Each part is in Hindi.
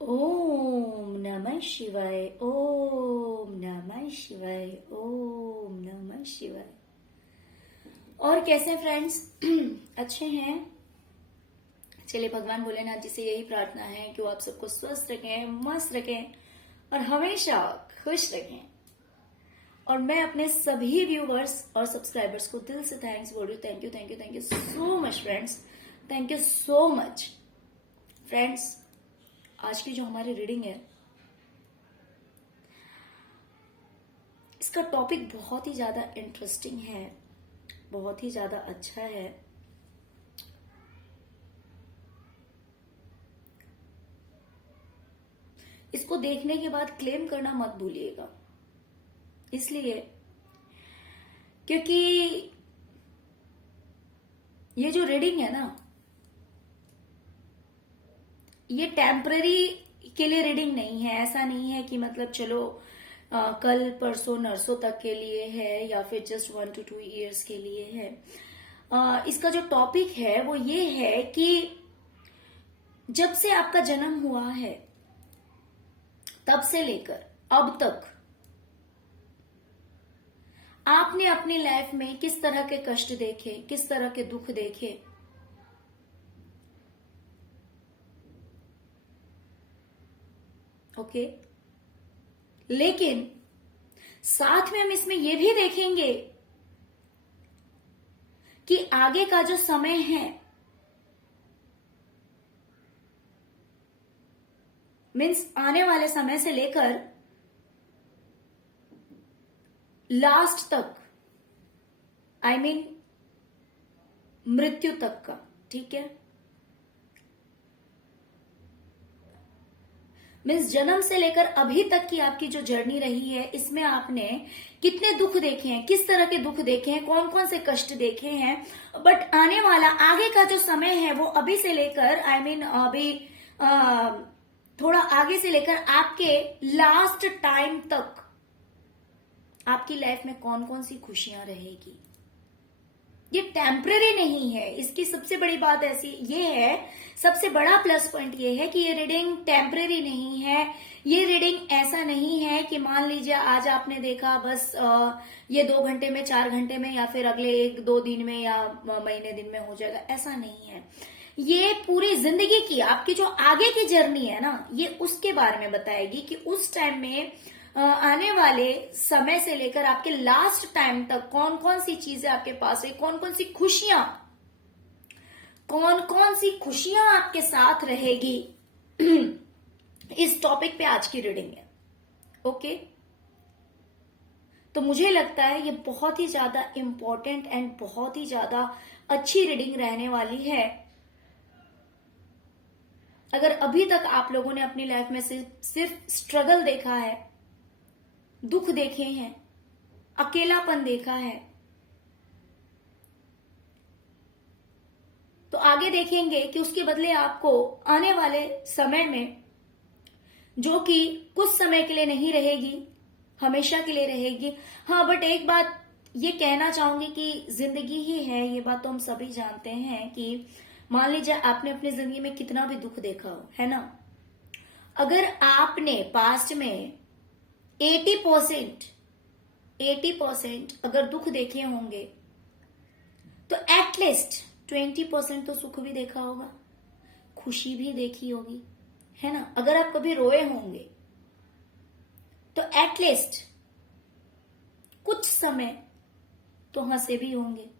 ओम नमः शिवाय। ओम नमः शिवाय। ओम नमः शिवाय। और कैसे फ्रेंड्स? अच्छे हैं? चलिए, भगवान भोलेनाथ जी से यही प्रार्थना है कि वो आप सबको स्वस्थ रखें, मस्त रखें और हमेशा खुश रखें। और मैं अपने सभी व्यूवर्स और सब्सक्राइबर्स को दिल से थैंक्स बोल रही हूँ। Thank you, thank you, thank you so much friends. Thank you so much friends. आज की जो हमारी रीडिंग है, इसका टॉपिक बहुत ही ज्यादा इंटरेस्टिंग है, बहुत ही ज्यादा अच्छा है। इसको देखने के बाद क्लेम करना मत भूलिएगा, इसलिए क्योंकि ये जो रीडिंग है ना, ये टेम्पररी के लिए रीडिंग नहीं है। ऐसा नहीं है कि मतलब चलो कल परसों नरसों तक के लिए है या फिर जस्ट 1 to 2 years के लिए है। इसका जो टॉपिक है वो ये है कि जब से आपका जन्म हुआ है तब से लेकर अब तक आपने अपनी लाइफ में किस तरह के कष्ट देखे, किस तरह के दुख देखे, ओके। लेकिन साथ में हम इसमें यह भी देखेंगे कि आगे का जो समय है, मीन्स आने वाले समय से लेकर लास्ट तक, आई मीन मृत्यु तक का, ठीक है। मीन्स जन्म से लेकर अभी तक की आपकी जो जर्नी रही है, इसमें आपने कितने दुख देखे हैं, किस तरह के दुख देखे हैं, कौन कौन से कष्ट देखे हैं। बट आने वाला आगे का जो समय है वो अभी से लेकर अभी थोड़ा आगे से लेकर आपके लास्ट टाइम तक आपकी लाइफ में कौन कौन सी खुशियां रहेगी। ये टेम्पररी नहीं है। इसकी सबसे बड़ी बात ऐसी ये है, सबसे बड़ा प्लस पॉइंट ये है कि ये रीडिंग टेम्पररी नहीं है। ये रीडिंग ऐसा नहीं है कि मान लीजिए आज आपने देखा बस ये 2 घंटे में, 4 घंटे में या फिर अगले 1-2 दिन में या महीने दिन में हो जाएगा, ऐसा नहीं है। ये पूरी जिंदगी की आपकी जो आगे की जर्नी है ना, ये उसके बारे में बताएगी कि उस टाइम में आने वाले समय से लेकर आपके लास्ट टाइम तक कौन कौन सी चीजें आपके पास रही, कौन कौन सी खुशियां आपके साथ रहेगी। इस टॉपिक पे आज की रीडिंग है, ओके। तो मुझे लगता है ये बहुत ही ज्यादा इंपॉर्टेंट एंड बहुत ही ज्यादा अच्छी रीडिंग रहने वाली है। अगर अभी तक आप लोगों ने अपनी लाइफ में सिर्फ स्ट्रगल देखा है, दुख देखे हैं, अकेलापन देखा है, तो आगे देखेंगे कि उसके बदले आपको आने वाले समय में, जो कि कुछ समय के लिए नहीं रहेगी, हमेशा के लिए रहेगी। हाँ, बट एक बात ये कहना चाहूंगी कि जिंदगी ही है, ये बात तो हम सभी जानते हैं कि मान लीजिए आपने अपनी जिंदगी में कितना भी दुख देखा हो, है ना। अगर आपने पास्ट में 80% अगर दुख देखे होंगे तो एटलीस्ट 20% तो सुख भी देखा होगा, खुशी भी देखी होगी, है ना। अगर आप कभी रोए होंगे तो एटलीस्ट कुछ समय तो हंसे भी होंगे,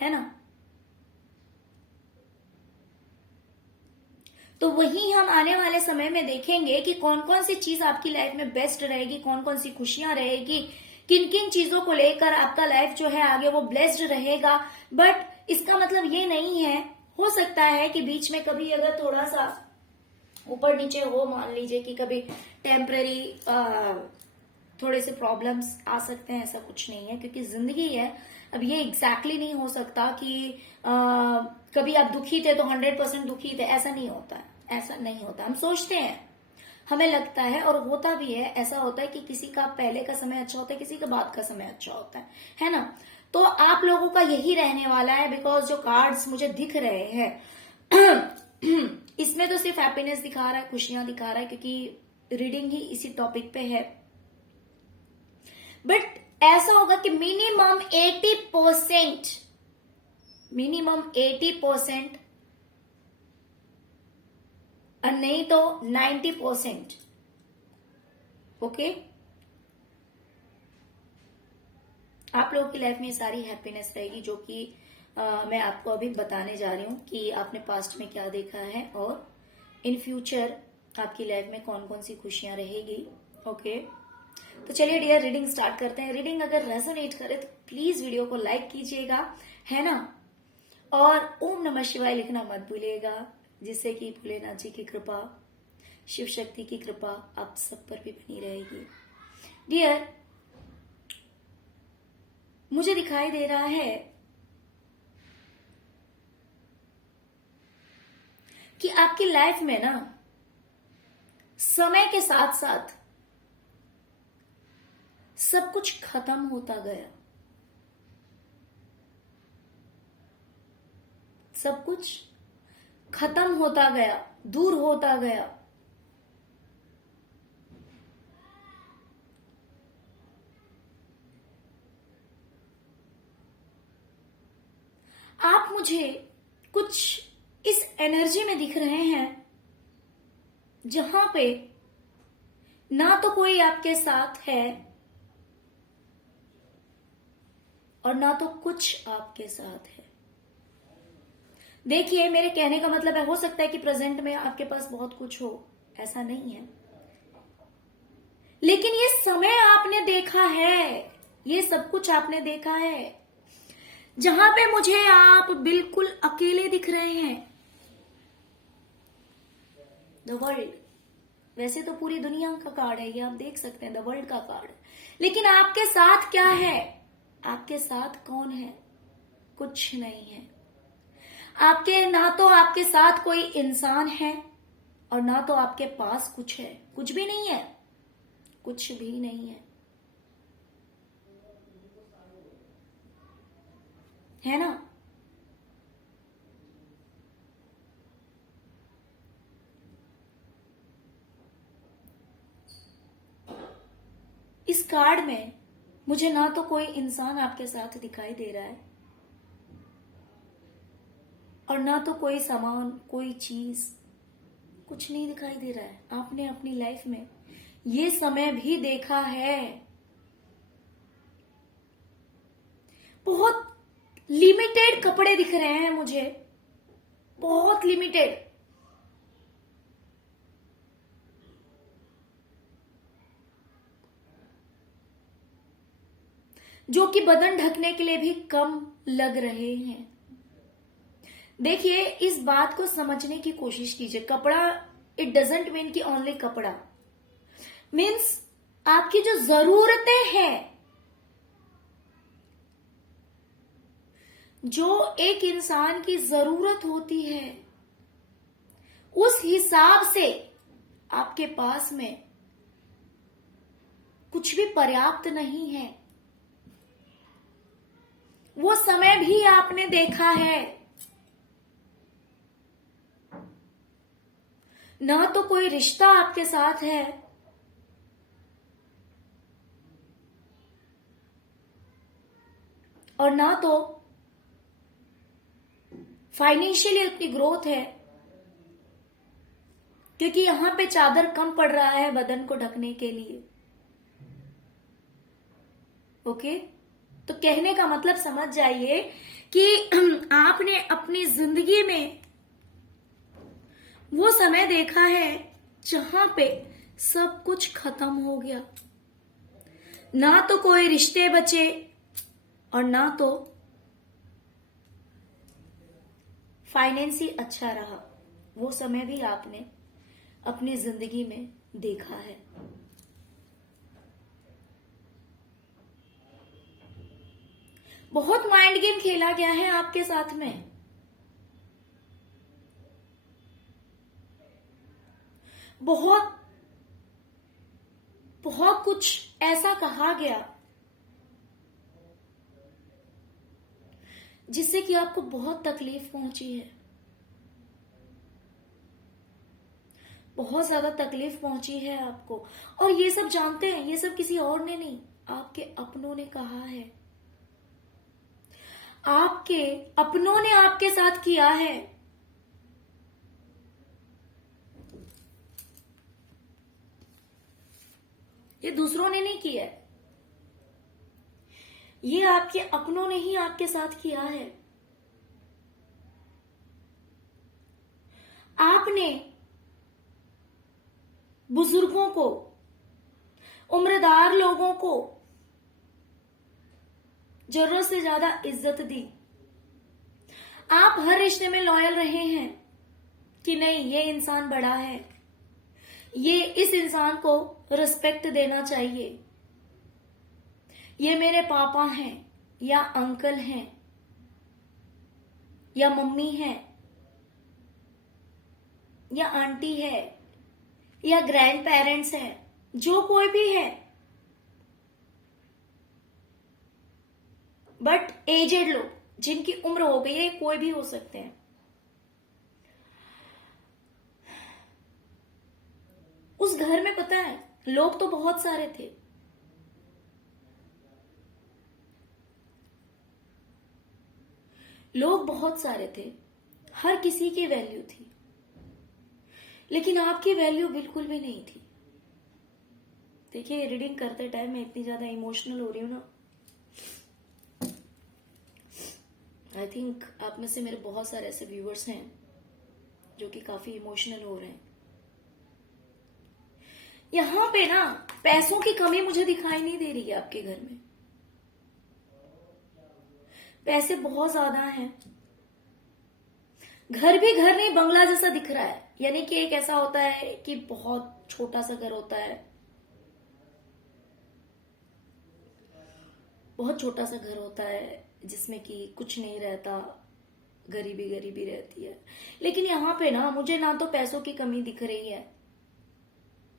है ना। तो वही हम आने वाले समय में देखेंगे कि कौन कौन सी चीज आपकी लाइफ में बेस्ट रहेगी, कौन कौन सी खुशियां रहेगी, किन किन चीजों को लेकर आपका लाइफ जो है आगे वो ब्लेस्ड रहेगा। बट इसका मतलब ये नहीं है, हो सकता है कि बीच में कभी अगर थोड़ा सा ऊपर नीचे हो, मान लीजिए कि कभी टेम्पररी थोड़े से प्रॉब्लम्स आ सकते हैं, ऐसा कुछ नहीं है क्योंकि जिंदगी है। अब ये एग्जैक्टली नहीं हो सकता कि कभी आप दुखी थे तो 100% दुखी थे, ऐसा नहीं होता है, ऐसा नहीं होता। हम सोचते हैं, हमें लगता है और होता भी है, ऐसा होता है कि किसी का पहले का समय अच्छा होता है, किसी का बाद का समय अच्छा होता है ना। तो आप लोगों का यही रहने वाला है, बिकॉज जो कार्ड्स मुझे दिख रहे हैं इसमें तो सिर्फ हैप्पीनेस दिखा रहा है, खुशियां दिखा रहा है, क्योंकि रीडिंग ही इसी टॉपिक पे है। बट ऐसा होगा कि मिनिमम 80% और नहीं तो 90%। ओके, आप लोगों की लाइफ में सारी हैप्पीनेस रहेगी, जो कि मैं आपको अभी बताने जा रही हूँ कि आपने पास्ट में क्या देखा है और इन फ्यूचर आपकी लाइफ में कौन कौन सी खुशियां रहेगी। ओके, तो चलिए डियर, रीडिंग स्टार्ट करते हैं। रीडिंग अगर रेजोनेट करे तो प्लीज वीडियो को लाइक कीजिएगा, है ना, और ओम नमः शिवाय लिखना मत भूलिएगा, जिससे कि भोलेनाथ जी की कृपा, शिव शक्ति की कृपा आप सब पर भी बनी रहेगी। डियर, मुझे दिखाई दे रहा है कि आपकी लाइफ में ना समय के साथ साथ सब कुछ खत्म होता गया, सब कुछ खत्म होता गया, दूर होता गया। आप मुझे कुछ इस एनर्जी में दिख रहे हैं जहां पे ना तो कोई आपके साथ है और ना तो कुछ आपके साथ है। देखिए, मेरे कहने का मतलब है, हो सकता है कि प्रेजेंट में आपके पास बहुत कुछ हो, ऐसा नहीं है, लेकिन ये समय आपने देखा है, ये सब कुछ आपने देखा है, जहां पे मुझे आप बिल्कुल अकेले दिख रहे हैं। द वर्ल्ड, वैसे तो पूरी दुनिया का कार्ड है ये, आप देख सकते हैं, द वर्ल्ड का कार्ड, लेकिन आपके साथ क्या है, आपके साथ कौन है? कुछ नहीं है। आपके ना तो आपके साथ कोई इंसान है और ना तो आपके पास कुछ है, कुछ भी नहीं है, कुछ भी नहीं है ना। इस कार्ड में मुझे ना तो कोई इंसान आपके साथ दिखाई दे रहा है और ना तो कोई सामान, कोई चीज, कुछ नहीं दिखाई दे रहा है। आपने अपनी लाइफ में ये समय भी देखा है, बहुत लिमिटेड कपड़े दिख रहे हैं मुझे, बहुत लिमिटेड, जो कि बदन ढकने के लिए भी कम लग रहे हैं। देखिए, इस बात को समझने की कोशिश कीजिए। कपड़ा, इट डजेंट मीन कि ओनली कपड़ा, मीन्स आपकी जो जरूरतें हैं, जो एक इंसान की जरूरत होती है, उस हिसाब से आपके पास में कुछ भी पर्याप्त नहीं है। वो समय भी आपने देखा है, ना तो कोई रिश्ता आपके साथ है और ना तो फाइनेंशियली उतनी ग्रोथ है, क्योंकि यहां पे चादर कम पड़ रहा है बदन को ढकने के लिए। ओके, तो कहने का मतलब समझ जाइए कि आपने अपनी जिंदगी में वो समय देखा है जहां पे सब कुछ खत्म हो गया, ना तो कोई रिश्ते बचे और ना तो फाइनेंस ही अच्छा रहा। वो समय भी आपने अपनी जिंदगी में देखा है। बहुत माइंड गेम खेला गया है आपके साथ में, बहुत बहुत कुछ ऐसा कहा गया जिससे कि आपको बहुत तकलीफ पहुंची है। बहुत ज्यादा तकलीफ पहुंची है आपको, और ये सब जानते हैं, ये सब किसी और ने नहीं, आपके अपनों ने कहा है, आपके अपनों ने आपके साथ किया है। ये दूसरों ने नहीं किया है, ये आपके अपनों ने ही आपके साथ किया है। आपने बुजुर्गों को, उम्रदार लोगों को जरूरत से ज्यादा इज्जत दी। आप हर रिश्ते में लॉयल रहे हैं कि नहीं, ये इंसान बड़ा है, ये इस इंसान को रिस्पेक्ट देना चाहिए, ये मेरे पापा हैं या अंकल हैं या मम्मी है या आंटी है या ग्रैंड पेरेंट्स है, जो कोई भी है, बट एजेड लोग जिनकी उम्र हो गई है, कोई भी हो सकते हैं। उस घर में पता है लोग तो बहुत सारे थे, लोग बहुत सारे थे, हर किसी की वैल्यू थी, लेकिन आपकी वैल्यू बिल्कुल भी नहीं थी। देखिए, रीडिंग करते टाइम मैं इतनी ज्यादा इमोशनल हो रही हूं ना, आई थिंक आप में से मेरे बहुत सारे ऐसे व्यूअर्स हैं जो कि काफी इमोशनल हो रहे हैं। यहां पे ना पैसों की कमी मुझे दिखाई नहीं दे रही है आपके घर में, पैसे बहुत ज्यादा हैं। घर भी घर नहीं, बंगला जैसा दिख रहा है, यानी कि एक ऐसा होता है कि बहुत छोटा सा घर होता है, बहुत छोटा सा घर होता है जिसमें कि कुछ नहीं रहता, गरीबी गरीबी रहती है। लेकिन यहाँ पे ना मुझे ना तो पैसों की कमी दिख रही है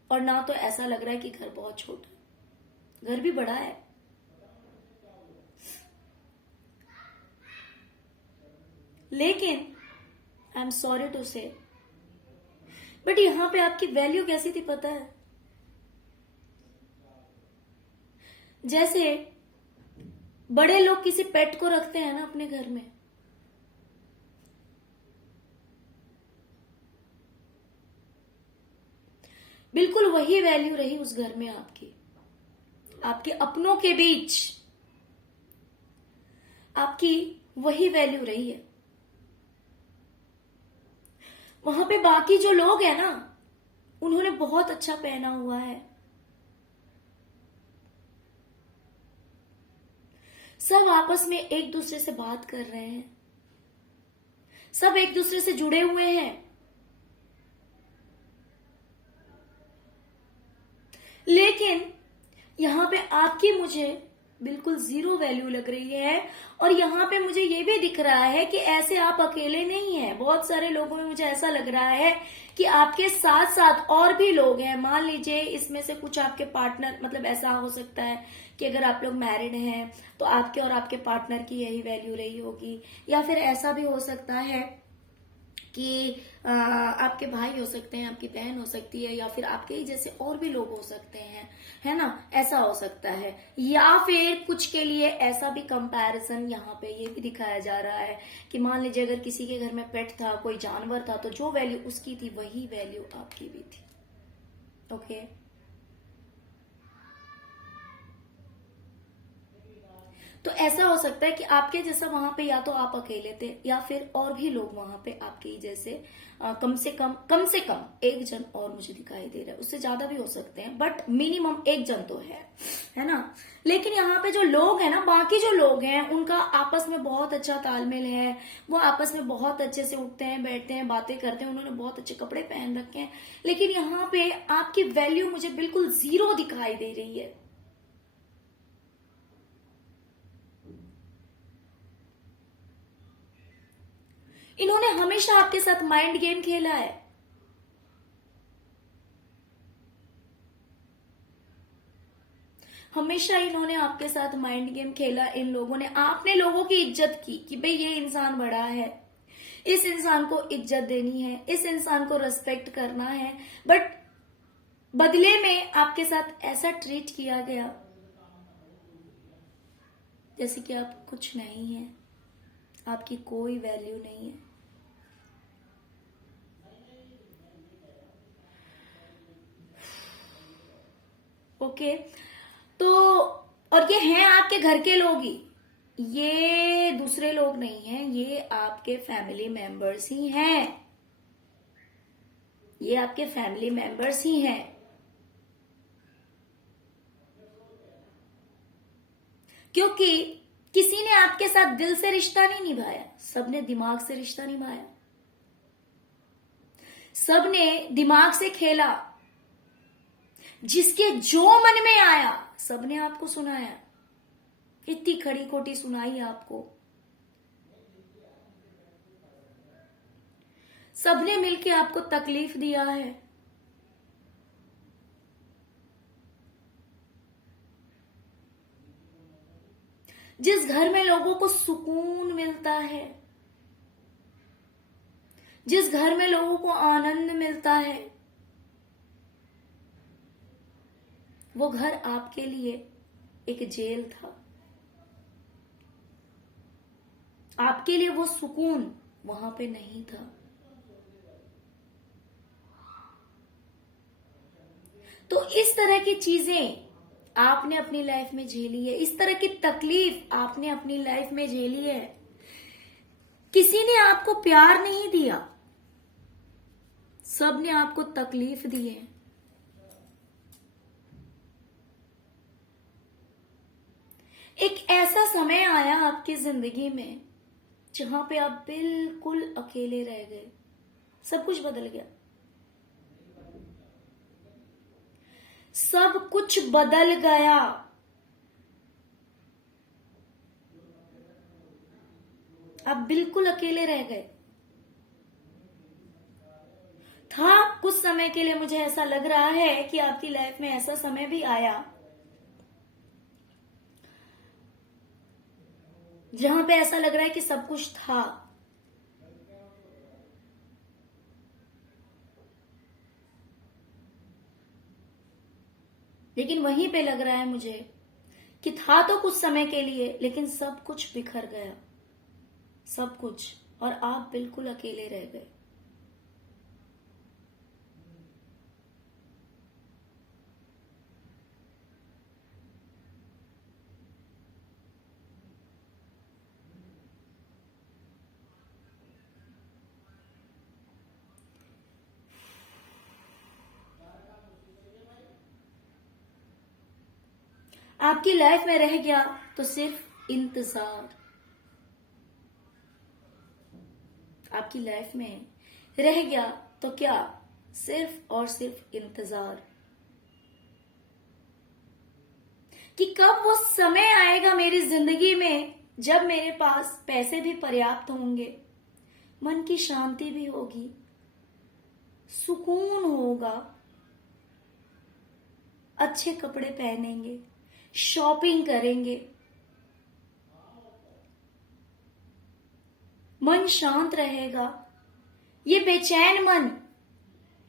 और ना तो ऐसा लग रहा है कि घर बहुत छोटा है, घर भी बड़ा है। लेकिन आई एम सॉरी टू से, बट यहां पे आपकी वैल्यू कैसी थी पता है? जैसे बड़े लोग किसी पेट को रखते हैं ना अपने घर में, बिल्कुल वही वैल्यू रही उस घर में आपकी, आपके अपनों के बीच आपकी वही वैल्यू रही है। वहां पे बाकी जो लोग हैं ना, उन्होंने बहुत अच्छा पहना हुआ है, सब आपस में एक दूसरे से बात कर रहे हैं, सब एक दूसरे से जुड़े हुए हैं। लेकिन यहां पे आपकी मुझे बिल्कुल जीरो वैल्यू लग रही है, और यहां पे मुझे ये भी दिख रहा है कि ऐसे आप अकेले नहीं हैं, बहुत सारे लोगों में मुझे ऐसा लग रहा है कि आपके साथ साथ और भी लोग हैं। मान लीजिए इसमें से कुछ आपके पार्टनर, मतलब ऐसा हो सकता है कि अगर आप लोग मैरिड हैं तो आपके और आपके पार्टनर की यही वैल्यू रही होगी, या फिर ऐसा भी हो सकता है कि आपके भाई हो सकते हैं, आपकी बहन हो सकती है, या फिर आपके ही जैसे और भी लोग हो सकते हैं, है ना, ऐसा हो सकता है। या फिर कुछ के लिए ऐसा भी कंपैरिजन यहाँ पे ये भी दिखाया जा रहा है कि मान लीजिए अगर किसी के घर में पेट था, कोई जानवर था, तो जो वैल्यू उसकी थी वही वैल्यू आपकी भी थी। ओके, तो ऐसा हो सकता है कि आपके जैसा वहां पे या तो आप अकेले थे या फिर और भी लोग वहां पे आपके ही जैसे कम से कम एक जन और मुझे दिखाई दे रहा है, उससे ज्यादा भी हो सकते हैं, बट मिनिमम एक जन तो है ना। लेकिन यहाँ पे जो लोग हैं ना, बाकी जो लोग हैं, उनका आपस में बहुत अच्छा तालमेल है, वो आपस में बहुत अच्छे से उठते हैं, बैठते हैं, बातें करते हैं, उन्होंने बहुत अच्छे कपड़े पहन रखे हैं। लेकिन यहाँ पे आपकी वैल्यू मुझे बिल्कुल जीरो दिखाई दे रही है। इन्होंने हमेशा आपके साथ माइंड गेम खेला है, हमेशा इन्होंने आपके साथ माइंड गेम खेला। इन लोगों ने, आपने लोगों की इज्जत की कि भाई ये इंसान बड़ा है, इस इंसान को इज्जत देनी है, इस इंसान को रेस्पेक्ट करना है, बट बदले में आपके साथ ऐसा ट्रीट किया गया जैसे कि आप कुछ नहीं है, आपकी कोई वैल्यू नहीं है। ओके, तो और ये हैं आपके घर के लोग ही, ये दूसरे लोग नहीं हैं, ये आपके फैमिली मेंबर्स ही हैं, ये आपके फैमिली मेंबर्स ही हैं। क्योंकि किसी ने आपके साथ दिल से रिश्ता नहीं निभाया, सबने दिमाग से रिश्ता निभाया, सबने दिमाग से खेला, जिसके जो मन में आया सबने आपको सुनाया, इतनी खड़ी खोटी सुनाई आपको, सबने मिलके आपको तकलीफ दिया है। जिस घर में लोगों को सुकून मिलता है, जिस घर में लोगों को आनंद मिलता है, वो घर आपके लिए एक जेल था। आपके लिए वो सुकून वहां पे नहीं था। तो इस तरह की चीजें आपने अपनी लाइफ में झेली है, इस तरह की तकलीफ आपने अपनी लाइफ में झेली है। किसी ने आपको प्यार नहीं दिया, सबने आपको तकलीफ दी है। एक ऐसा समय आया आपकी जिंदगी में जहां पे आप बिल्कुल अकेले रह गए, सब कुछ बदल गया, सब कुछ बदल गया। आप बिल्कुल अकेले रह गए। था कुछ समय के लिए, मुझे ऐसा लग रहा है कि आपकी लाइफ में ऐसा समय भी आया जहां पे ऐसा लग रहा है कि सब कुछ था, लेकिन वहीं पे लग रहा है मुझे कि था तो कुछ समय के लिए, लेकिन सब कुछ बिखर गया, सब कुछ, और आप बिल्कुल अकेले रह गए। आपकी लाइफ में रह गया तो सिर्फ इंतजार। आपकी लाइफ में रह गया तो क्या, सिर्फ और सिर्फ इंतजार कि कब वो समय आएगा मेरी जिंदगी में जब मेरे पास पैसे भी पर्याप्त होंगे, मन की शांति भी होगी, सुकून होगा, अच्छे कपड़े पहनेंगे, शॉपिंग करेंगे, मन शांत रहेगा। ये बेचैन मन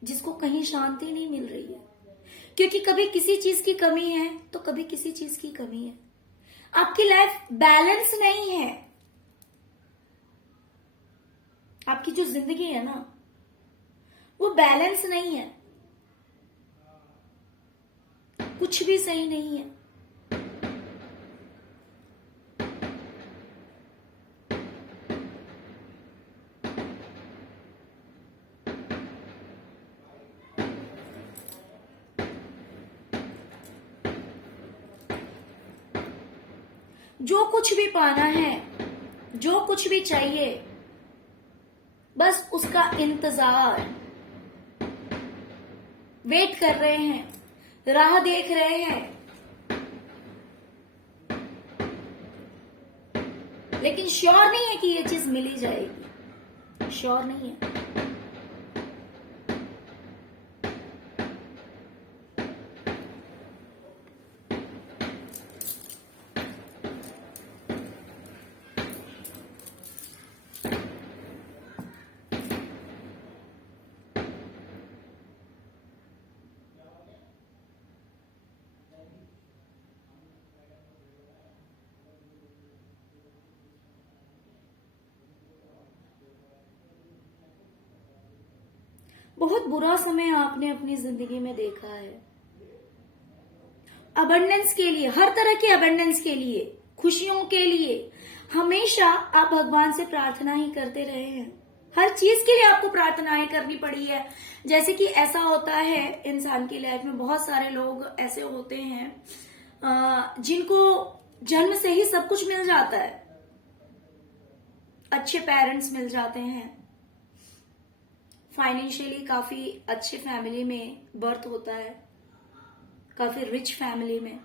जिसको कहीं शांति नहीं मिल रही है, क्योंकि कभी किसी चीज की कमी है तो कभी किसी चीज की कमी है। आपकी लाइफ बैलेंस नहीं है। आपकी जो जिंदगी है ना, वो बैलेंस नहीं है, कुछ भी सही नहीं है। जो कुछ भी पाना है, जो कुछ भी चाहिए, बस उसका इंतजार, वेट कर रहे हैं, राह देख रहे हैं, लेकिन श्योर नहीं है कि ये चीज मिली जाएगी, श्योर नहीं है। बहुत बुरा समय आपने अपनी जिंदगी में देखा है। अबंडेंस के लिए, हर तरह के अबंडेंस के लिए, खुशियों के लिए हमेशा आप भगवान से प्रार्थना ही करते रहे हैं। हर चीज के लिए आपको प्रार्थनाएं करनी पड़ी है। जैसे कि ऐसा होता है इंसान की लाइफ में, बहुत सारे लोग ऐसे होते हैं जिनको जन्म से ही सब कुछ मिल जाता है। अच्छे पेरेंट्स मिल जाते हैं, फाइनेंशियली काफी अच्छे फैमिली में बर्थ होता है, काफी रिच फैमिली में,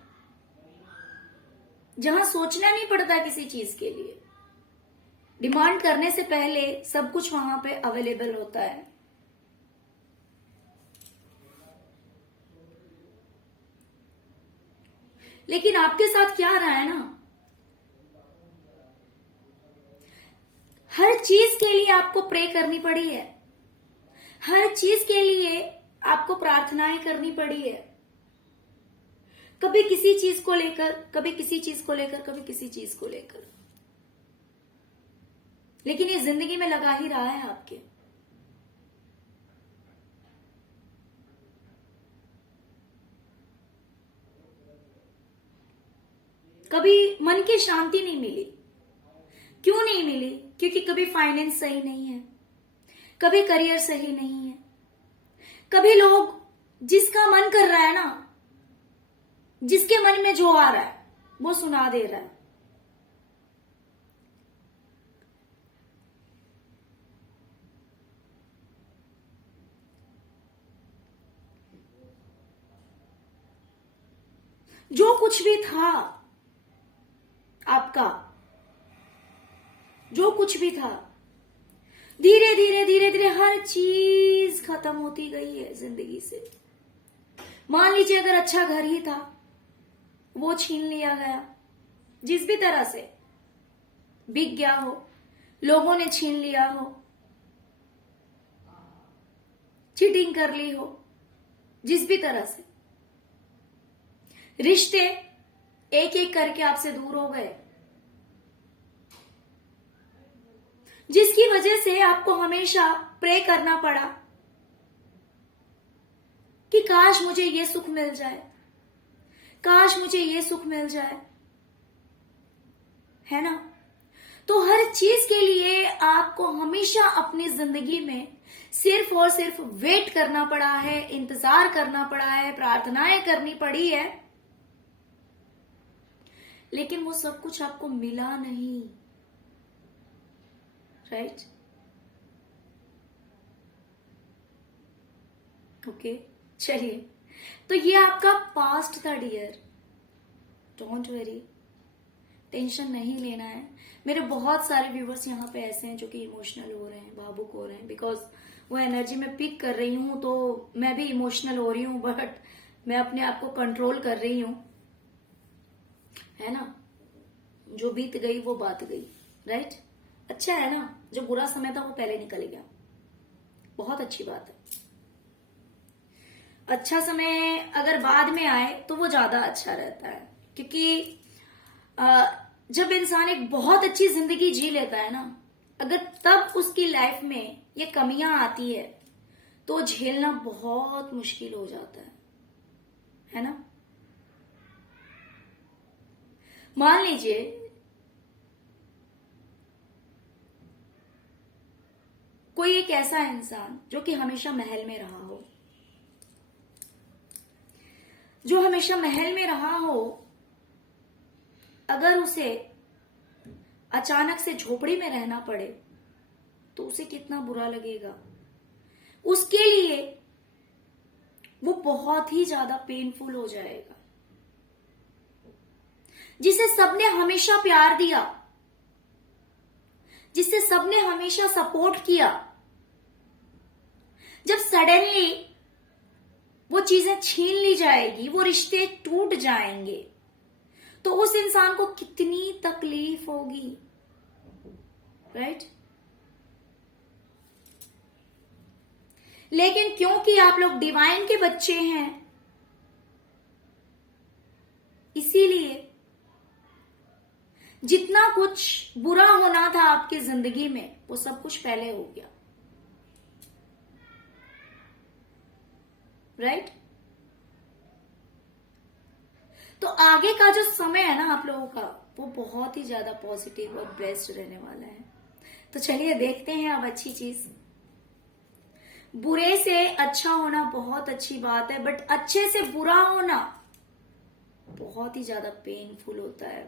जहां सोचना नहीं पड़ता किसी चीज के लिए, डिमांड करने से पहले सब कुछ वहां पे अवेलेबल होता है। लेकिन आपके साथ क्या रहा है ना, हर चीज के लिए आपको प्रे करनी पड़ी है, हर चीज के लिए आपको प्रार्थनाएं करनी पड़ी है। कभी किसी चीज को लेकर, कभी किसी चीज को लेकर, कभी किसी चीज को लेकर, लेकिन ये जिंदगी में लगा ही रहा है आपके। कभी मन की शांति नहीं मिली। क्यों नहीं मिली? क्योंकि कभी फाइनेंस सही नहीं है, कभी करियर सही नहीं है, कभी लोग जिसका मन कर रहा है ना, जिसके मन में जो आ रहा है वो सुना दे रहा है। जो कुछ भी था आपका, जो कुछ भी था, धीरे धीरे धीरे धीरे हर चीज खत्म होती गई है जिंदगी से। मान लीजिए अगर अच्छा घर ही था, वो छीन लिया गया, जिस भी तरह से बिक गया हो, लोगों ने छीन लिया हो, चीटिंग कर ली हो, जिस भी तरह से रिश्ते एक एक करके आपसे दूर हो गए, जिसकी वजह से आपको हमेशा प्रे करना पड़ा कि काश मुझे ये सुख मिल जाए, काश मुझे ये सुख मिल जाए, है ना। तो हर चीज के लिए आपको हमेशा अपनी जिंदगी में सिर्फ और सिर्फ वेट करना पड़ा है, इंतजार करना पड़ा है, प्रार्थनाएं करनी पड़ी है, लेकिन वो सब कुछ आपको मिला नहीं, राइट? ओके, चलिए, तो ये आपका पास्ट था डियर। डोंट वेरी, टेंशन नहीं लेना है। मेरे बहुत सारे व्यूवर्स यहाँ पे ऐसे हैं जो कि इमोशनल हो रहे हैं, भावुक हो रहे हैं, बिकॉज वो एनर्जी में पिक कर रही हूं, तो मैं भी इमोशनल हो रही हूं, बट मैं अपने आप को कंट्रोल कर रही हूं, है ना। जो बीत गई वो बात गई, राइट? अच्छा है ना, जो बुरा समय था वो पहले निकल गया, बहुत अच्छी बात है। अच्छा समय अगर बाद में आए तो वो ज्यादा अच्छा रहता है, क्योंकि जब इंसान एक बहुत अच्छी जिंदगी जी लेता है ना, अगर तब उसकी लाइफ में ये कमियां आती है तो झेलना बहुत मुश्किल हो जाता है ना। मान लीजिए कोई एक ऐसा इंसान जो कि हमेशा महल में रहा हो, जो हमेशा महल में रहा हो, अगर उसे अचानक से झोपड़ी में रहना पड़े तो उसे कितना बुरा लगेगा। उसके लिए वो बहुत ही ज्यादा पेनफुल हो जाएगा। जिसे सबने हमेशा प्यार दिया, जिसे सबने हमेशा सपोर्ट किया, जब सडनली वो चीजें छीन ली जाएगी, वो रिश्ते टूट जाएंगे, तो उस इंसान को कितनी तकलीफ होगी, राइट? लेकिन क्योंकि आप लोग डिवाइन के बच्चे हैं, इसीलिए जितना कुछ बुरा होना था आपकी जिंदगी में वो सब कुछ पहले हो गया। राइट? तो आगे का जो समय है ना आप लोगों का, वो बहुत ही ज्यादा पॉजिटिव और ब्लेस्ड रहने वाला है। तो चलिए देखते हैं अब अच्छी चीज। बुरे से अच्छा होना बहुत अच्छी बात है, बट अच्छे से बुरा होना बहुत ही ज्यादा पेनफुल होता है।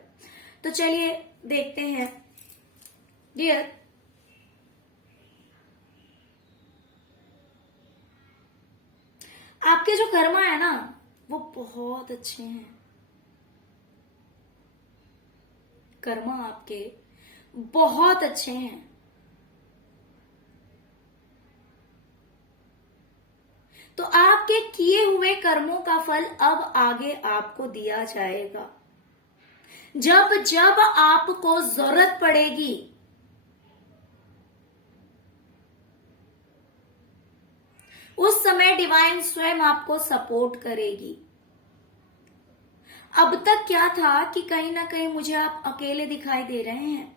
तो चलिए देखते हैं। डियर, आपके जो कर्मा है ना वो बहुत अच्छे हैं। कर्मा आपके बहुत अच्छे हैं। तो आपके किए हुए कर्मों का फल अब आगे आपको दिया जाएगा। जब जब आपको जरूरत पड़ेगी, उस समय डिवाइन स्वयं आपको सपोर्ट करेगी। अब तक क्या था कि कहीं ना कहीं मुझे आप अकेले दिखाई दे रहे हैं।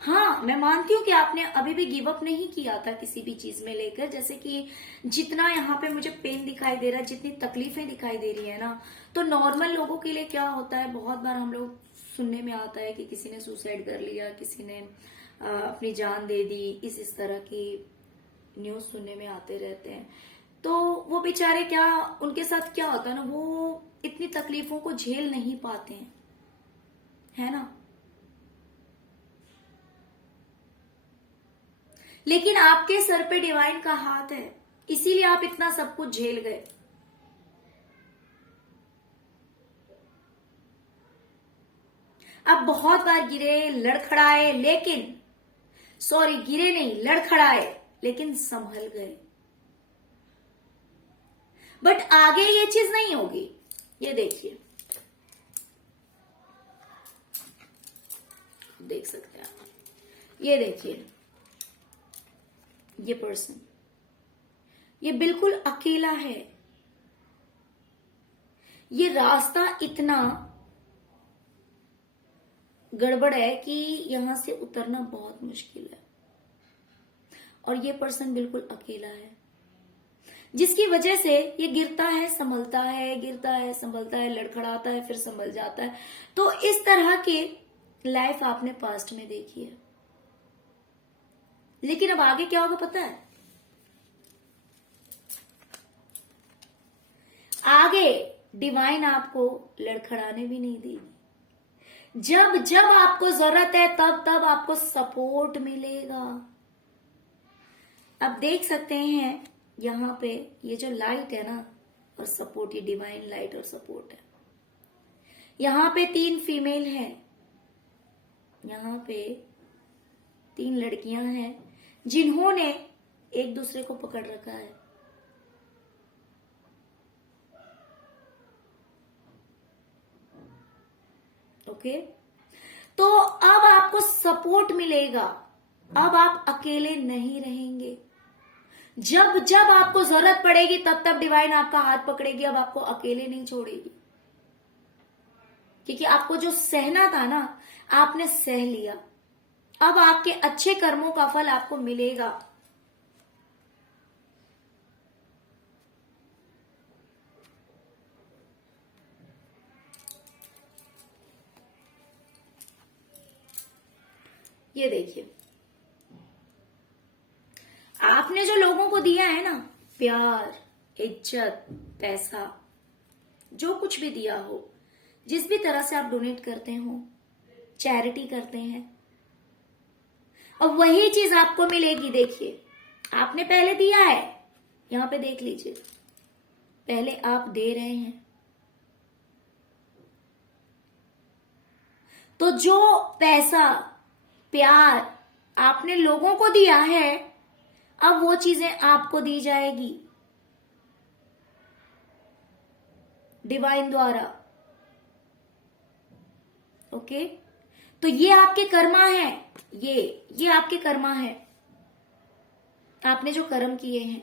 हाँ, मैं मानती हूं कि आपने अभी भी गिव अप नहीं किया था किसी भी चीज में लेकर। जैसे कि जितना यहाँ पे मुझे पेन दिखाई दे रहा है, जितनी तकलीफें दिखाई दे रही है ना, तो नॉर्मल लोगों के लिए क्या होता है, बहुत बार हम लोग सुनने में आता है कि किसी ने सुसाइड कर लिया, किसी ने अपनी जान दे दी, इस तरह की न्यूज सुनने में आते रहते हैं। तो वो बेचारे क्या, उनके साथ क्या होता है ना, वो इतनी तकलीफों को झेल नहीं पाते हैं, है ना। लेकिन आपके सर पे डिवाइन का हाथ है, इसीलिए आप इतना सब कुछ झेल गए। आप बहुत बार गिरे, लड़खड़ाए, लेकिन सॉरी, गिरे नहीं, लड़खड़ाए, लेकिन संभल गए। बट आगे ये चीज नहीं होगी। ये देखिए, देख सकते हैं आप, ये देखिए, ये पर्सन, ये बिल्कुल अकेला है। ये रास्ता इतना गड़बड़ है कि यहां से उतरना बहुत मुश्किल है। और ये पर्सन बिल्कुल अकेला है, जिसकी वजह से ये गिरता है, संभलता है, गिरता है, संभलता है, लड़खड़ाता है, फिर संभल जाता है। तो इस तरह की लाइफ आपने पास्ट में देखी है। लेकिन अब आगे क्या होगा पता है? आगे डिवाइन आपको लड़खड़ाने भी नहीं देगी। जब जब आपको जरूरत है, तब तब आपको सपोर्ट मिलेगा। अब देख सकते हैं यहाँ पे ये जो लाइट है ना, और सपोर्ट, ये डिवाइन लाइट और सपोर्ट है। यहाँ पे 3 फीमेल हैं, यहाँ पे 3 लड़कियां हैं जिन्होंने एक दूसरे को पकड़ रखा है। ओके, तो अब आपको सपोर्ट मिलेगा। अब आप अकेले नहीं रहेंगे। जब जब आपको जरूरत पड़ेगी, तब तब डिवाइन आपका हाथ पकड़ेगी। अब आपको अकेले नहीं छोड़ेगी, क्योंकि आपको जो सहना था ना, आपने सह लिया। अब आपके अच्छे कर्मों का फल आपको मिलेगा। ये देखिए, आपने जो लोगों को दिया है ना, प्यार, इज्जत, पैसा, जो कुछ भी दिया हो, जिस भी तरह से आप डोनेट करते हो, चैरिटी करते हैं, अब वही चीज आपको मिलेगी। देखिए, आपने पहले दिया है, यहां पे देख लीजिए, पहले आप दे रहे हैं। तो जो पैसा, प्यार आपने लोगों को दिया है, अब वो चीजें आपको दी जाएगी डिवाइन द्वारा। ओके, तो ये आपके कर्मा है, ये आपके कर्मा है, आपने जो कर्म किए हैं,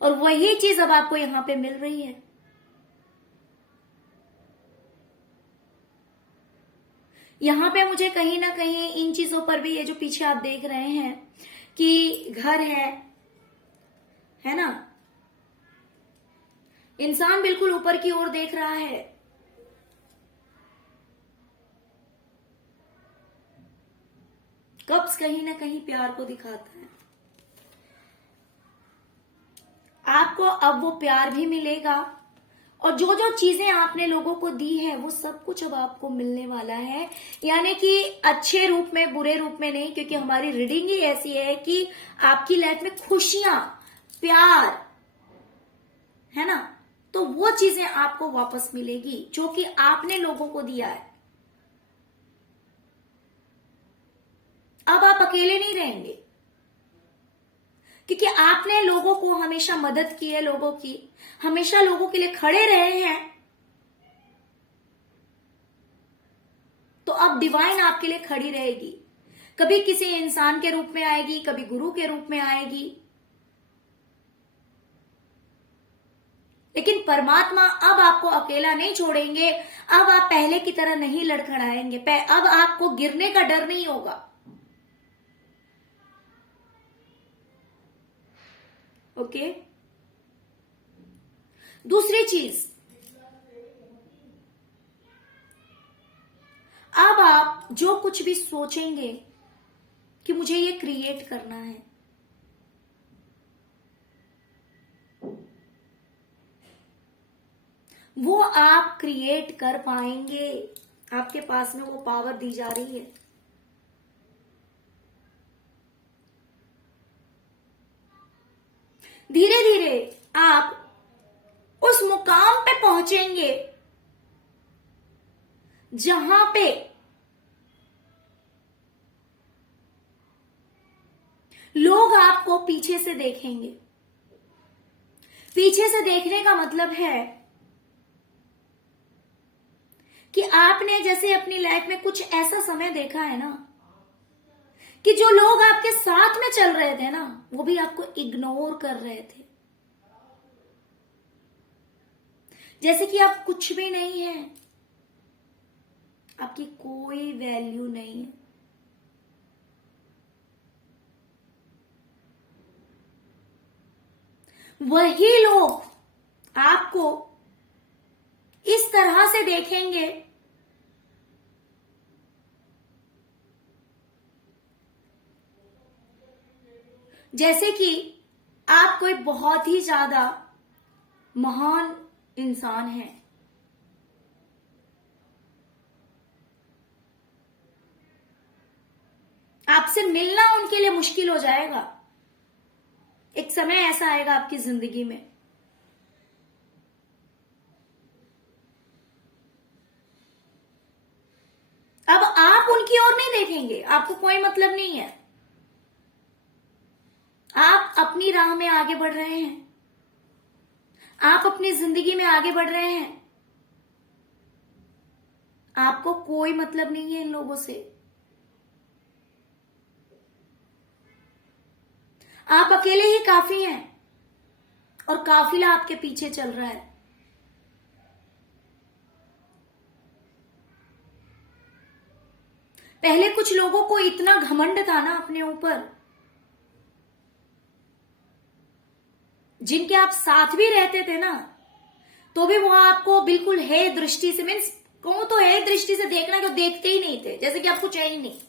और वही चीज अब आपको यहां पे मिल रही है। यहां पे मुझे कहीं ना कहीं इन चीजों पर भी, ये जो पीछे आप देख रहे हैं कि घर है, है ना। इंसान बिल्कुल ऊपर की ओर देख रहा है। कब्ज कहीं ना कहीं प्यार को दिखाता है। आपको अब वो प्यार भी मिलेगा, और जो जो चीजें आपने लोगों को दी है वो सब कुछ अब आपको मिलने वाला है। यानी कि अच्छे रूप में, बुरे रूप में नहीं, क्योंकि हमारी रीडिंग ही ऐसी है कि आपकी लाइफ में खुशियां, प्यार, है ना, तो वो चीजें आपको वापस मिलेगी जो कि आपने लोगों को दिया है। अब आप अकेले नहीं रहेंगे, क्योंकि आपने लोगों को हमेशा मदद की है, लोगों की हमेशा लोगों के लिए खड़े रहे हैं। तो अब डिवाइन आपके लिए खड़ी रहेगी। कभी किसी इंसान के रूप में आएगी, कभी गुरु के रूप में आएगी, लेकिन परमात्मा अब आपको अकेला नहीं छोड़ेंगे। अब आप पहले की तरह नहीं लड़खड़ाएंगे। अब आपको गिरने का डर नहीं होगा। ओके। दूसरी चीज, अब आप जो कुछ भी सोचेंगे कि मुझे ये क्रिएट करना है, वो आप क्रिएट कर पाएंगे। आपके पास में वो पावर दी जा रही है। धीरे धीरे आप उस मुकाम पे पहुंचेंगे जहां पे लोग आपको पीछे से देखेंगे। पीछे से देखने का मतलब है कि आपने जैसे अपनी लाइफ में कुछ ऐसा समय देखा है ना कि जो लोग आपके साथ में चल रहे थे ना, वो भी आपको इग्नोर कर रहे थे, जैसे कि आप कुछ भी नहीं है, आपकी कोई वैल्यू नहीं है। वही लोग आपको इस तरह से देखेंगे जैसे कि आप कोई बहुत ही ज्यादा महान इंसान है। आपसे मिलना उनके लिए मुश्किल हो जाएगा। एक समय ऐसा आएगा आपकी जिंदगी में, अब आप उनकी ओर नहीं देखेंगे, आपको कोई मतलब नहीं है। आप अपनी राह में आगे बढ़ रहे हैं, आप अपनी जिंदगी में आगे बढ़ रहे हैं, आपको कोई मतलब नहीं है इन लोगों से। आप अकेले ही काफी हैं और काफिला आपके पीछे चल रहा है। पहले कुछ लोगों को इतना घमंड था ना अपने ऊपर, जिनके आप साथ भी रहते थे ना, तो भी वो आपको बिल्कुल हे दृष्टि से, मीन्स कहूं तो हे दृष्टि से देखना, कि देखते ही नहीं थे, जैसे कि आपको चाहिए नहीं।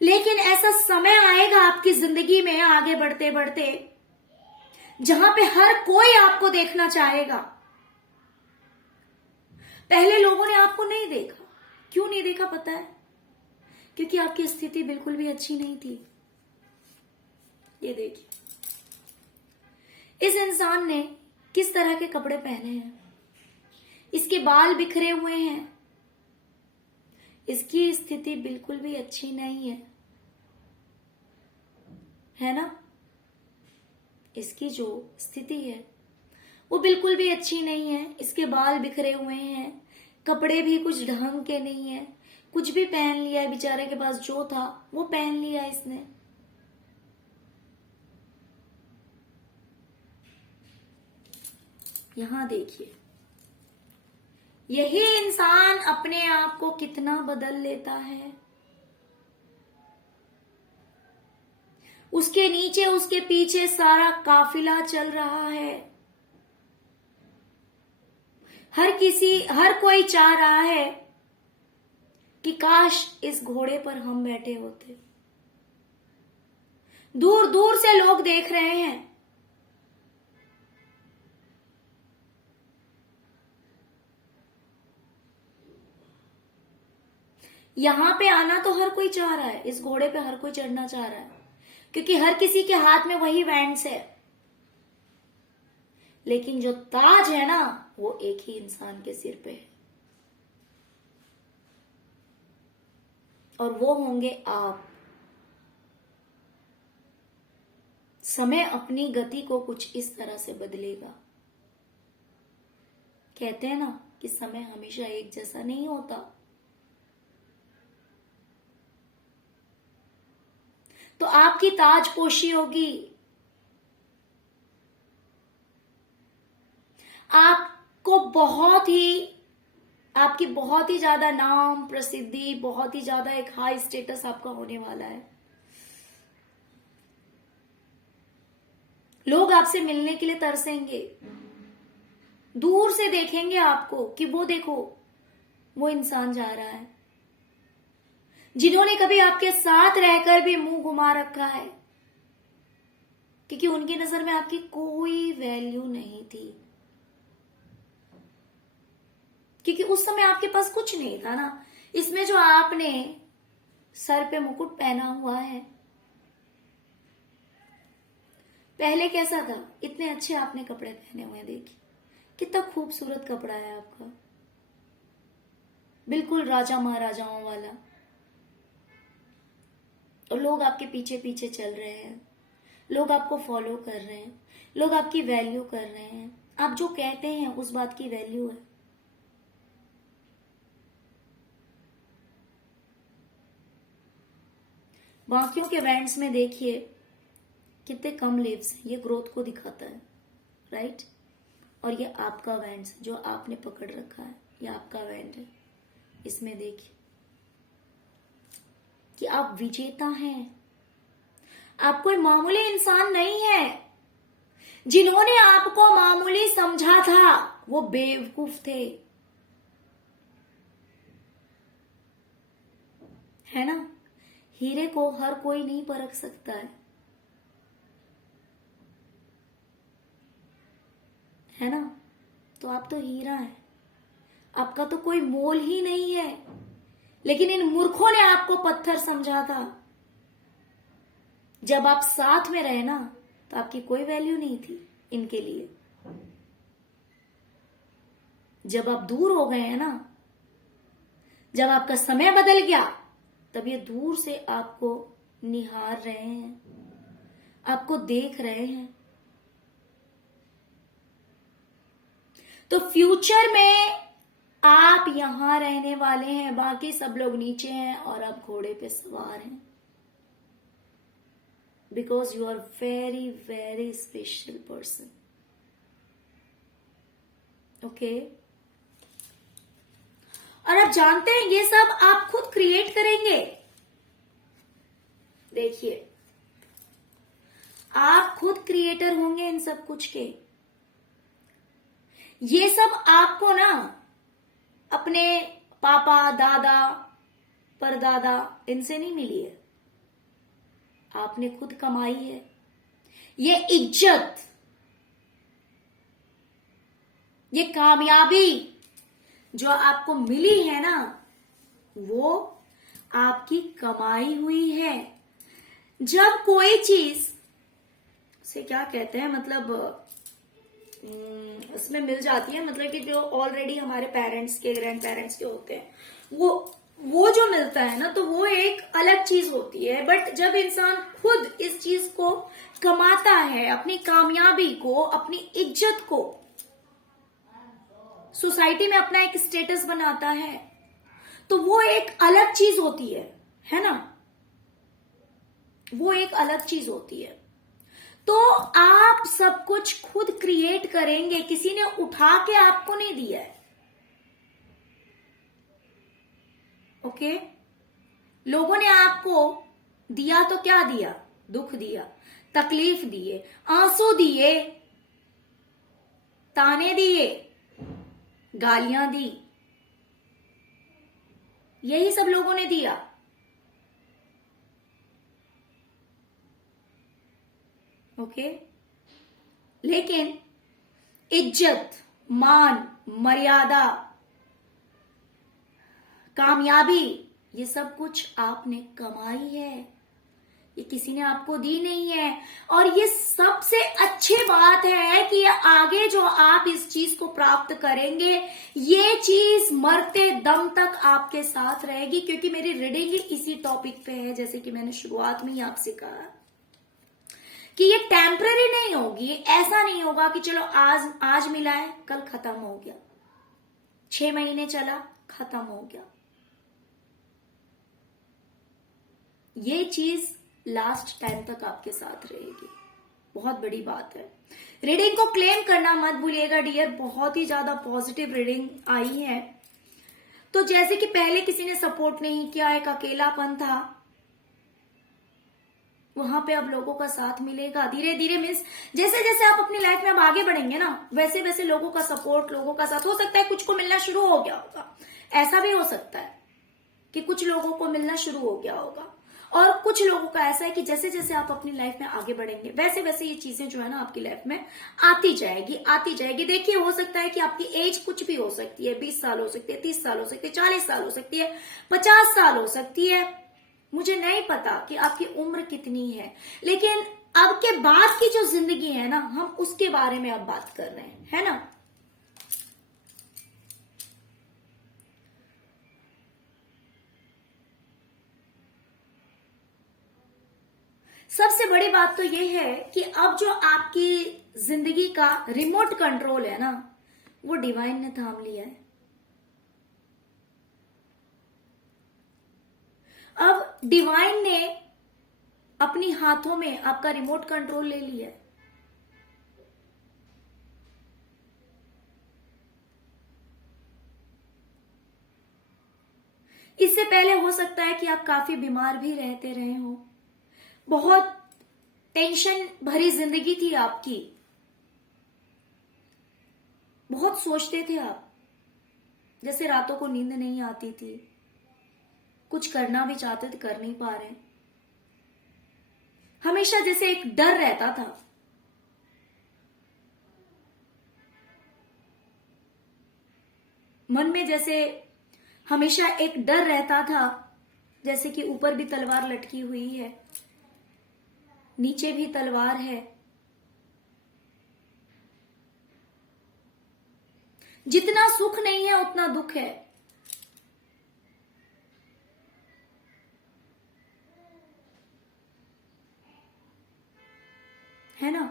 लेकिन ऐसा समय आएगा आपकी जिंदगी में आगे बढ़ते बढ़ते, जहां पे हर कोई आपको देखना चाहेगा। पहले लोगों ने आपको नहीं देखा। क्यों नहीं देखा पता है? क्योंकि आपकी स्थिति बिल्कुल भी अच्छी नहीं थी। ये देखिए, इस इंसान ने किस तरह के कपड़े पहने हैं, इसके बाल बिखरे हुए हैं, इसकी स्थिति बिल्कुल भी अच्छी नहीं है ना। इसकी जो स्थिति है वो बिल्कुल भी अच्छी नहीं है। इसके बाल बिखरे हुए हैं, कपड़े भी कुछ ढंग के नहीं है, कुछ भी पहन लिया है, बेचारे के पास जो था वो पहन लिया इसने। यहां देखिए, यही इंसान अपने आप को कितना बदल लेता है। उसके नीचे उसके पीछे सारा काफिला चल रहा है। हर कोई चाह रहा है कि काश इस घोड़े पर हम बैठे होते। दूर दूर से लोग देख रहे हैं। यहां पे आना तो हर कोई चाह रहा है, इस घोड़े पे हर कोई चढ़ना चाह रहा है, क्योंकि हर किसी के हाथ में वही वैंड्स है। लेकिन जो ताज है ना, वो एक ही इंसान के सिर पे है, और वो होंगे आप। समय अपनी गति को कुछ इस तरह से बदलेगा। कहते हैं ना कि समय हमेशा एक जैसा नहीं होता। तो आपकी ताजपोशी होगी, आपको आपकी बहुत ही ज्यादा नाम प्रसिद्धि, बहुत ही ज्यादा एक हाई स्टेटस आपका होने वाला है। लोग आपसे मिलने के लिए तरसेंगे, दूर से देखेंगे आपको कि वो देखो, वो इंसान जा रहा है जिन्होंने कभी आपके साथ रहकर भी मुंह घुमा रखा है, क्योंकि उनकी नजर में आपकी कोई वैल्यू नहीं थी, क्योंकि उस समय आपके पास कुछ नहीं था ना। इसमें जो आपने सर पे मुकुट पहना हुआ है, पहले कैसा था? इतने अच्छे आपने कपड़े पहने हुए हैं, देखिए कितना खूबसूरत कपड़ा है आपका, बिल्कुल राजा महाराजाओं वाला। और लोग आपके पीछे पीछे चल रहे हैं, लोग आपको फॉलो कर रहे हैं, लोग आपकी वैल्यू कर रहे हैं। आप जो कहते हैं उस बात की वैल्यू है। बाकियों के बैंड्स में देखिए कितने कम लीव्स हैं, ये ग्रोथ को दिखाता है, राइट। और ये आपका बैंड्स जो आपने पकड़ रखा है, ये आपका बैंड है। इसमें देखिए कि आप विजेता हैं, आप कोई मामूली इंसान नहीं है। जिन्होंने आपको मामूली समझा था वो बेवकूफ थे, है ना। हीरे को हर कोई नहीं परख सकता है ना। तो आप तो हीरा है, आपका तो कोई मोल ही नहीं है। लेकिन इन मूर्खों ने आपको पत्थर समझा था। जब आप साथ में रहे ना, तो आपकी कोई वैल्यू नहीं थी इनके लिए। जब आप दूर हो गए हैं ना, जब आपका समय बदल गया, तब ये दूर से आपको निहार रहे हैं, आपको देख रहे हैं। तो फ्यूचर में आप यहां रहने वाले हैं, बाकी सब लोग नीचे हैं और आप घोड़े पे सवार हैं, because you are very very special person. Okay. और आप जानते हैं ये सब आप खुद क्रिएट करेंगे। देखिए, आप खुद क्रिएटर होंगे इन सब कुछ के। ये सब आपको ना अपने पापा, दादा, परदादा इनसे नहीं मिली है, आपने खुद कमाई है। ये इज्जत, ये कामयाबी जो आपको मिली है ना, वो आपकी कमाई हुई है। जब कोई चीज से क्या कहते हैं, मतलब उसमें मिल जाती है, मतलब कि जो ऑलरेडी हमारे पेरेंट्स के, ग्रैंड पेरेंट्स के होते हैं, वो जो मिलता है ना, तो वो एक अलग चीज होती है। बट जब इंसान खुद इस चीज को कमाता है, अपनी कामयाबी को, अपनी इज्जत को, सोसाइटी में अपना एक स्टेटस बनाता है, तो वो एक अलग चीज होती है ना। वो एक अलग चीज होती है। तो आप सब कुछ खुद क्रिएट करेंगे, किसी ने उठा के आपको नहीं दिया है। ओके। लोगों ने आपको दिया तो क्या दिया? दुख दिया, तकलीफ दिए, आंसू दिए, ताने दिए, गालियां दी, यही सब लोगों ने दिया। ओके, लेकिन इज्जत, मान, मर्यादा, कामयाबी, ये सब कुछ आपने कमाई है, ये किसी ने आपको दी नहीं है। और ये सबसे अच्छी बात है कि आगे जो आप इस चीज को प्राप्त करेंगे, ये चीज मरते दम तक आपके साथ रहेगी, क्योंकि मेरी रीडिंग इसी टॉपिक पे है। जैसे कि मैंने शुरुआत में ही आपसे कहा कि ये टेम्पररी नहीं होगी, ऐसा नहीं होगा कि चलो आज मिला है, कल खत्म हो गया, 6 महीने चला, खत्म हो गया। ये चीज लास्ट टाइम तक आपके साथ रहेगी, बहुत बड़ी बात है। रीडिंग को क्लेम करना मत भूलिएगा डियर, बहुत ही ज्यादा पॉजिटिव रीडिंग आई है। तो जैसे कि पहले किसी ने सपोर्ट नहीं किया, एक अकेलापन था, वहां पे अब लोगों का साथ मिलेगा धीरे धीरे। मीन्स जैसे जैसे आप अपनी लाइफ में अब आगे बढ़ेंगे ना, वैसे वैसे लोगों का सपोर्ट, लोगों का साथ, हो सकता है कुछ को मिलना शुरू हो गया होगा, ऐसा भी हो सकता है कि कुछ लोगों को मिलना शुरू हो गया होगा। और कुछ लोगों का ऐसा है कि जैसे जैसे आप अपनी लाइफ में आगे बढ़ेंगे, वैसे वैसे ये चीजें जो है ना आपकी लाइफ में आती जाएगी, आती जाएगी। देखिए, हो सकता है कि आपकी एज कुछ भी हो सकती है, 20 साल हो सकती है, 30 साल हो सकती है, 40 साल हो सकती है, 50 साल हो सकती है, मुझे नहीं पता कि आपकी उम्र कितनी है, लेकिन अब के बाद की जो जिंदगी है ना, हम उसके बारे में अब बात कर रहे हैं, है ना। सबसे बड़ी बात तो ये है कि अब जो आपकी जिंदगी का रिमोट कंट्रोल है ना, वो डिवाइन ने थाम लिया है। अब डिवाइन ने अपनी हाथों में आपका रिमोट कंट्रोल ले लिया है। इससे पहले हो सकता है कि आप काफी बीमार भी रहते रहे हो, बहुत टेंशन भरी जिंदगी थी आपकी, बहुत सोचते थे आप, जैसे रातों को नींद नहीं आती थी, कुछ करना भी चाहते थे कर नहीं पा रहे, हमेशा जैसे एक डर रहता था। मन में जैसे हमेशा एक डर रहता था, जैसे कि ऊपर भी तलवार लटकी हुई है, नीचे भी तलवार है। जितना सुख नहीं है उतना दुख है ना।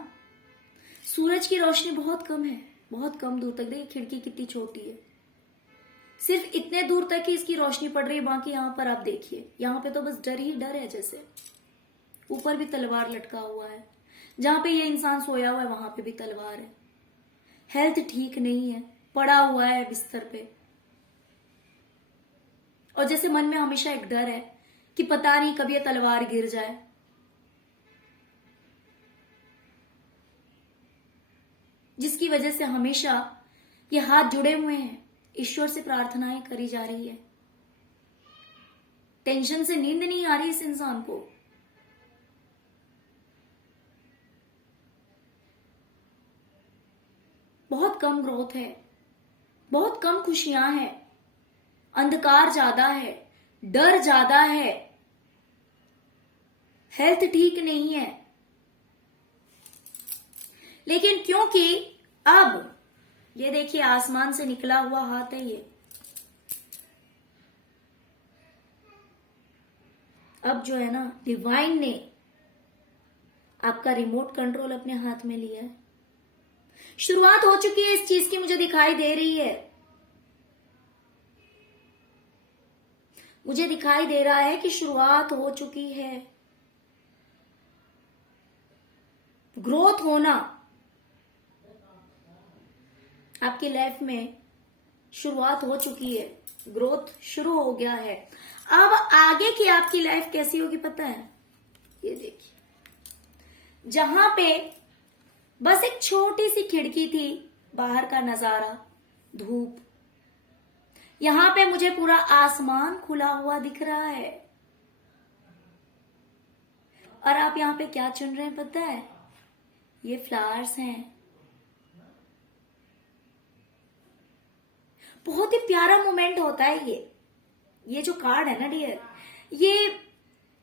सूरज की रोशनी बहुत कम है, बहुत कम दूर तक। देखिए खिड़की कितनी छोटी है, सिर्फ इतने दूर तक ही इसकी रोशनी पड़ रही है, बाकी यहां पर आप देखिए, यहां पे तो बस डर ही डर है। जैसे ऊपर भी तलवार लटका हुआ है, जहां पे ये इंसान सोया हुआ है वहां पे भी तलवार है। हेल्थ ठीक नहीं है, पड़ा हुआ है बिस्तर पे, और जैसे मन में हमेशा एक डर है कि पता नहीं कब ये तलवार गिर जाए। जिसकी वजह से हमेशा ये हाथ जुड़े हुए हैं, ईश्वर से प्रार्थनाएं करी जा रही है। टेंशन से नींद नहीं आ रही इस इंसान को। बहुत कम ग्रोथ है, बहुत कम खुशियां हैं, अंधकार ज्यादा है, डर ज्यादा है, हेल्थ ठीक नहीं है। लेकिन क्योंकि अब ये देखिए आसमान से निकला हुआ हाथ है ये, अब जो है ना डिवाइन ने आपका रिमोट कंट्रोल अपने हाथ में लिया है। शुरुआत हो चुकी है इस चीज की, मुझे दिखाई दे रही है, मुझे दिखाई दे रहा है कि शुरुआत हो चुकी है। ग्रोथ होना आपकी लाइफ में शुरुआत हो चुकी है, ग्रोथ शुरू हो गया है। अब आगे की आपकी लाइफ कैसी होगी पता है? ये देखिए जहां पे बस एक छोटी सी खिड़की थी, बाहर का नजारा, धूप, यहां पे मुझे पूरा आसमान खुला हुआ दिख रहा है। और आप यहां पे क्या चुन रहे हैं पता है? ये फ्लावर्स हैं। बहुत ही प्यारा मोमेंट होता है ये जो कार्ड है ना डियर, ये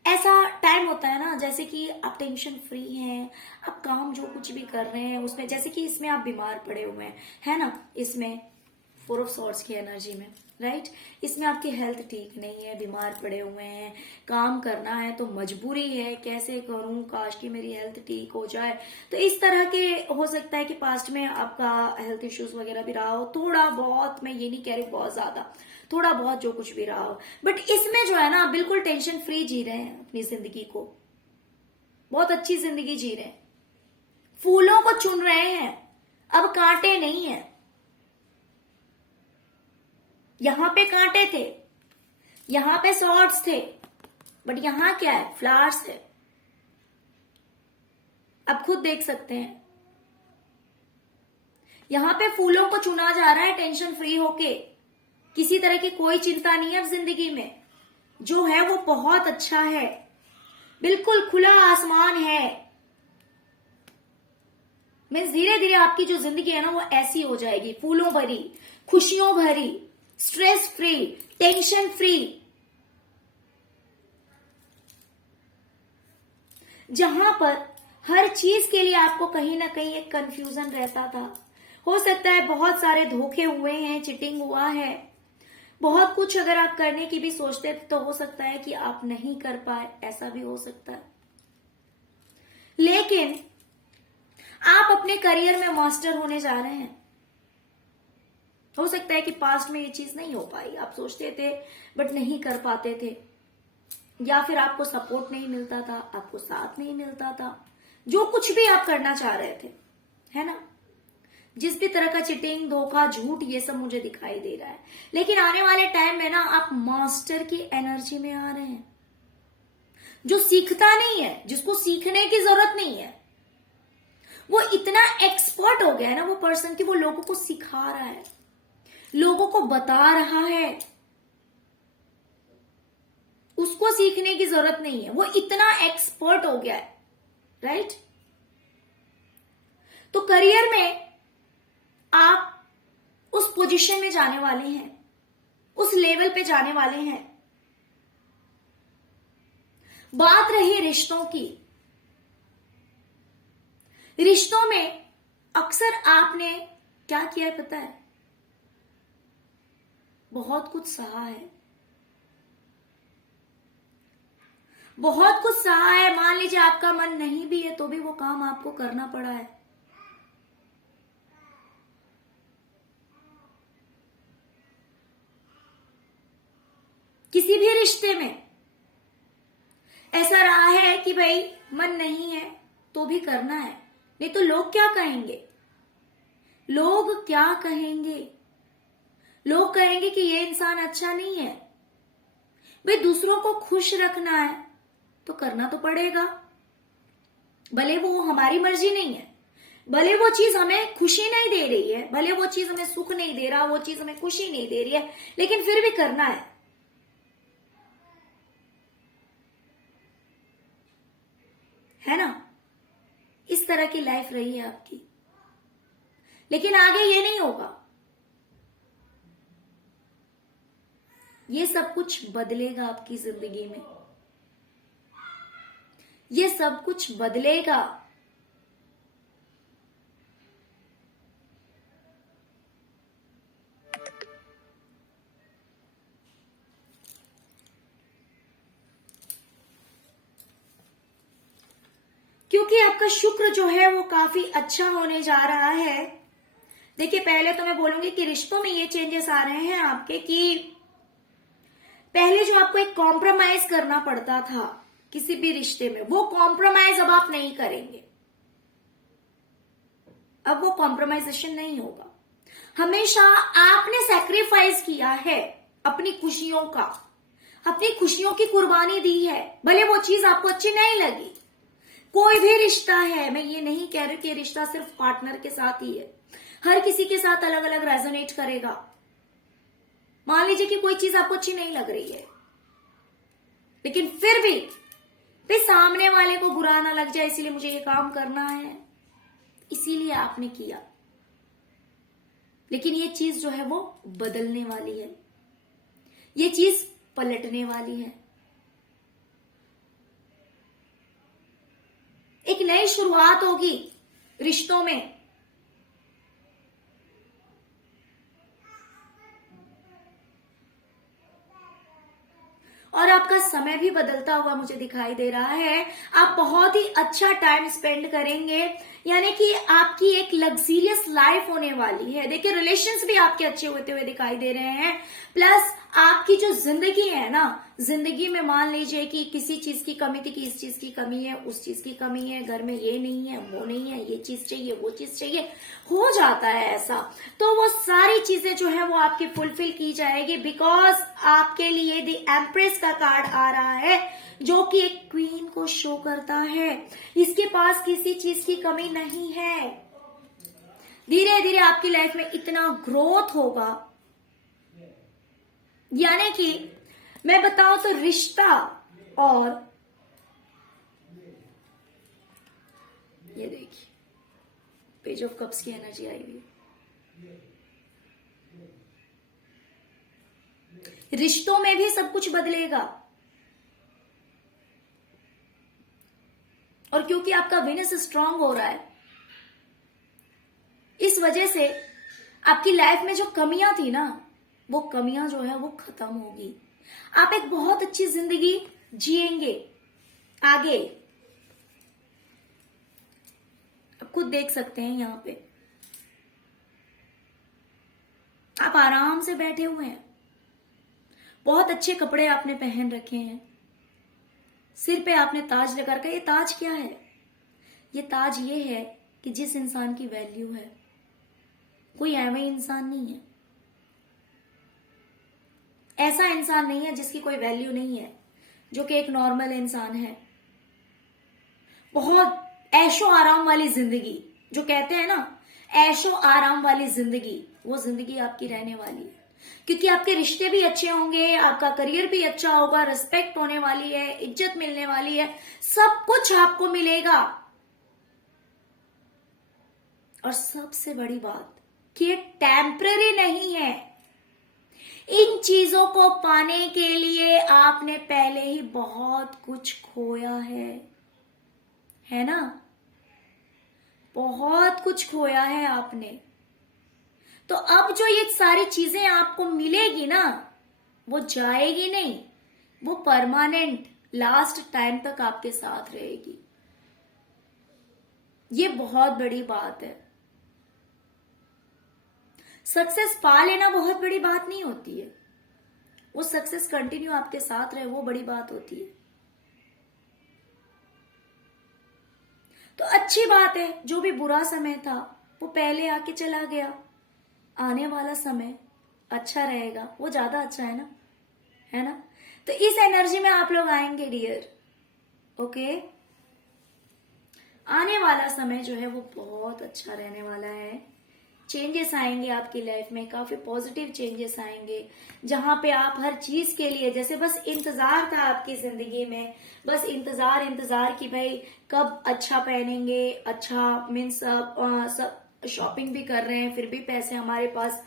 ऐसा टाइम होता है ना, जैसे कि आप टेंशन फ्री हैं, आप काम जो कुछ भी कर रहे हैं उसमें, जैसे कि इसमें आप बीमार पड़े हुए हैं, है ना, इसमें 4 ऑफ सॉर्ड्स की एनर्जी में, राइट, इसमें आपकी हेल्थ ठीक नहीं है, बीमार पड़े हुए हैं, काम करना है तो मजबूरी है, कैसे करूं, काश कि मेरी हेल्थ ठीक हो जाए। तो इस तरह के हो सकता है कि पास्ट में आपका हेल्थ इश्यूज वगैरह भी रहा हो, थोड़ा बहुत, मैं ये नहीं कह रही बहुत ज्यादा, थोड़ा बहुत जो कुछ भी रहा हो, बट इसमें जो है ना आप बिल्कुल टेंशन फ्री जी रहे हैं अपनी जिंदगी को, बहुत अच्छी जिंदगी जी रहे हैं, फूलों को चुन रहे हैं, अब कांटे नहीं है। यहां पे कांटे थे, यहां पे सॉर्ड्स थे, बट यहां क्या है? फ्लावर्स है। आप खुद देख सकते हैं, यहां पे फूलों को चुना जा रहा है टेंशन फ्री होके, किसी तरह की कोई चिंता नहीं है अब जिंदगी में, जो है वो बहुत अच्छा है, बिल्कुल खुला आसमान है। मीन्स धीरे धीरे आपकी जो जिंदगी है ना वो ऐसी हो जाएगी, फूलों भरी, खुशियों भरी, स्ट्रेस फ्री, टेंशन फ्री। जहां पर हर चीज के लिए आपको कहीं ना कहीं एक कंफ्यूजन रहता था, हो सकता है बहुत सारे धोखे हुए हैं, चिटिंग हुआ है, बहुत कुछ अगर आप करने की भी सोचते तो हो सकता है कि आप नहीं कर पाए, ऐसा भी हो सकता है। लेकिन आप अपने करियर में मास्टर होने जा रहे हैं। हो सकता है कि पास्ट में ये चीज नहीं हो पाई, आप सोचते थे बट नहीं कर पाते थे, या फिर आपको सपोर्ट नहीं मिलता था, आपको साथ नहीं मिलता था, जो कुछ भी आप करना चाह रहे थे, है ना, जिस भी तरह का चिटिंग, धोखा, झूठ, ये सब मुझे दिखाई दे रहा है। लेकिन आने वाले टाइम में ना आप मास्टर की एनर्जी में आ रहे हैं, जो सीखता नहीं है, जिसको सीखने की जरूरत नहीं है, वो इतना एक्सपर्ट हो गया है ना वो पर्सन की वो लोगों को सिखा रहा है, लोगों को बता रहा है, उसको सीखने की जरूरत नहीं है, वो इतना एक्सपर्ट हो गया है, राइट। तो करियर में आप उस पोजीशन में जाने वाले हैं, उस लेवल पे जाने वाले हैं। बात रही रिश्तों की, रिश्तों में अक्सर आपने क्या किया है पता है? बहुत कुछ सहा है, बहुत कुछ सहा है। मान लीजिए आपका मन नहीं भी है तो भी वो काम आपको करना पड़ा है। किसी भी रिश्ते में ऐसा रहा है कि भाई मन नहीं है तो भी करना है, नहीं तो लोग क्या कहेंगे, लोग क्या कहेंगे, लोग कहेंगे कि ये इंसान अच्छा नहीं है। भाई दूसरों को खुश रखना है तो करना तो पड़ेगा, भले वो हमारी मर्जी नहीं है, भले वो चीज हमें खुशी नहीं दे रही है, भले वो चीज हमें सुख नहीं दे रहा, वो चीज हमें खुशी नहीं दे रही है, लेकिन फिर भी करना है ना। इस तरह की लाइफ रही है आपकी, लेकिन आगे ये नहीं होगा, ये सब कुछ बदलेगा आपकी जिंदगी में, ये सब कुछ बदलेगा। क्योंकि आपका शुक्र जो है वो काफी अच्छा होने जा रहा है। देखिए पहले तो मैं बोलूंगी कि रिश्तों में ये चेंजेस आ रहे हैं आपके कि पहले जो आपको एक कॉम्प्रोमाइज करना पड़ता था किसी भी रिश्ते में, वो कॉम्प्रोमाइज अब आप नहीं करेंगे, अब वो कॉम्प्रोमाइजेशन नहीं होगा। हमेशा आपने सैक्रिफाइस किया है अपनी खुशियों का, अपनी खुशियों की कुर्बानी दी है, भले वो चीज आपको अच्छी नहीं लगी, कोई भी रिश्ता है, मैं ये नहीं कह रही कि रिश्ता सिर्फ पार्टनर के साथ ही है, हर किसी के साथ अलग अलग रेजोनेट करेगा। मान लीजिए कि कोई चीज आपको अच्छी नहीं लग रही है, लेकिन फिर भी सामने वाले को बुरा ना लग जाए, इसीलिए मुझे ये काम करना है, इसीलिए आपने किया। लेकिन ये चीज जो है वो बदलने वाली है, ये चीज पलटने वाली है। एक नई शुरुआत होगी रिश्तों में। और आपका समय भी बदलता हुआ मुझे दिखाई दे रहा है। आप बहुत ही अच्छा टाइम स्पेंड करेंगे, यानी कि आपकी एक लग्जरियस लाइफ होने वाली है। देखिए, रिलेशंस भी आपके अच्छे होते हुए दिखाई दे रहे हैं। प्लस आपकी जो जिंदगी है ना, जिंदगी में मान लीजिए कि किसी चीज की कमी थी, कि इस चीज की कमी है, उस चीज की कमी है, घर में ये नहीं है, वो नहीं है, ये चीज चाहिए, वो चीज चाहिए, हो जाता है ऐसा। तो वो सारी चीजें जो है वो आपकी फुलफिल की जाएगी, बिकॉज आपके लिए द एम्प्रेस का कार्ड आ रहा है, जो कि एक क्वीन को शो करता है। इसके पास किसी चीज की कमी नहीं है। धीरे धीरे आपकी लाइफ में इतना ग्रोथ होगा, यानी कि मैं बताऊं तो रिश्ता और ये देखिए पेज ऑफ कप्स की एनर्जी आई हुई है। रिश्तों में भी सब कुछ बदलेगा, और क्योंकि आपका विनस स्ट्रांग हो रहा है, इस वजह से आपकी लाइफ में जो कमियां थी ना, वो कमियां जो है वो खत्म होगी। आप एक बहुत अच्छी जिंदगी जिएंगे आगे। आप खुद देख सकते हैं, यहां पे आप आराम से बैठे हुए हैं, बहुत अच्छे कपड़े आपने पहन रखे हैं, सिर पे आपने ताज लगा रखा है। ये ताज क्या है? ये ताज ये है कि जिस इंसान की वैल्यू है, कोई एवं इंसान नहीं है, ऐसा इंसान नहीं है जिसकी कोई वैल्यू नहीं है, जो कि एक नॉर्मल इंसान है। बहुत ऐशो आराम वाली जिंदगी, जो कहते हैं ना ऐशो आराम वाली जिंदगी, वो जिंदगी आपकी रहने वाली है। क्योंकि आपके रिश्ते भी अच्छे होंगे, आपका करियर भी अच्छा होगा, रिस्पेक्ट होने वाली है, इज्जत मिलने वाली है, सब कुछ आपको मिलेगा। और सबसे बड़ी बात कि ये टेम्पररी नहीं है। इन चीजों को पाने के लिए आपने पहले ही बहुत कुछ खोया है ना? बहुत कुछ खोया है आपने। तो अब जो ये सारी चीजें आपको मिलेगी ना, वो जाएगी नहीं, वो परमानेंट लास्ट टाइम तक आपके साथ रहेगी। ये बहुत बड़ी बात है। सक्सेस पा लेना बहुत बड़ी बात नहीं होती है, वो सक्सेस कंटिन्यू आपके साथ रहे, वो बड़ी बात होती है। तो अच्छी बात है, जो भी बुरा समय था वो पहले आके चला गया, आने वाला समय अच्छा रहेगा, वो ज्यादा अच्छा है ना? तो इस एनर्जी में आप लोग आएंगे डियर, ओके? आने वाला समय जो है वो बहुत अच्छा रहने वाला है। चेंजेस आएंगे आपकी लाइफ में, काफी पॉजिटिव चेंजेस आएंगे, जहां पे आप हर चीज के लिए, जैसे बस इंतजार था आपकी जिंदगी में, बस इंतजार कि भाई कब अच्छा पहनेंगे, अच्छा मीन्स सब शॉपिंग भी कर रहे हैं, फिर भी पैसे हमारे पास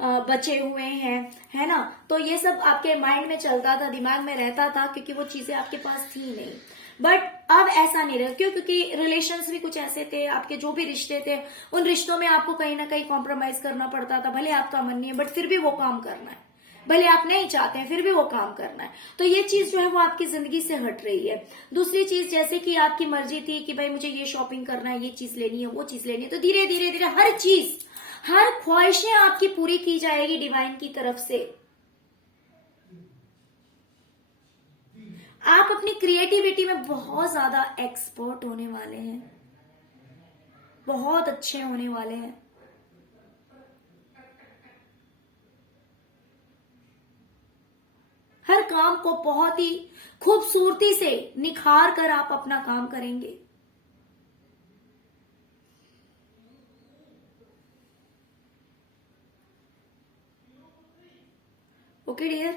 बचे हुए हैं, है ना? तो ये सब आपके माइंड में चलता था, दिमाग में रहता था, क्योंकि वो चीजें आपके पास थी नहीं। बट अब ऐसा नहीं रहा। क्यों? क्योंकि रिलेशंस भी कुछ ऐसे थे, आपके जो भी रिश्ते थे, उन रिश्तों में आपको कहीं ना कहीं कॉम्प्रोमाइज करना पड़ता था। भले आपका मन नहीं है, बट फिर भी वो काम करना है, भले आप नहीं चाहते हैं, फिर भी वो काम करना है। तो ये चीज जो है वो आपकी जिंदगी से हट रही है। दूसरी चीज, जैसे कि आपकी मर्जी थी कि भाई मुझे ये शॉपिंग करना है, ये चीज लेनी है, वो चीज लेनी है, तो धीरे धीरे धीरे हर चीज, हर ख्वाहिशें आपकी पूरी की जाएगी डिवाइन की तरफ से। आप अपनी क्रिएटिविटी में बहुत ज्यादा एक्सपर्ट होने वाले हैं, बहुत अच्छे होने वाले हैं। हर काम को बहुत ही खूबसूरती से निखार कर आप अपना काम करेंगे। Okay dear.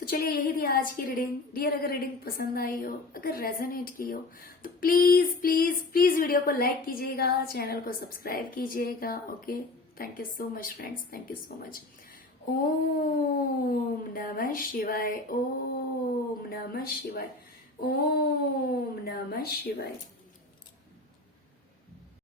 तो चलिए यही थी आज की रीडिंग। डियर अगर रीडिंग पसंद आई हो, अगर रेजोनेट की हो, तो प्लीज प्लीज प्लीज वीडियो को लाइक कीजिएगा, चैनल को सब्सक्राइब कीजिएगा। Okay, thank you so much friends, thank you so much. ओम नमः शिवाय, ओम नमः शिवाय, ओम नमः शिवाय।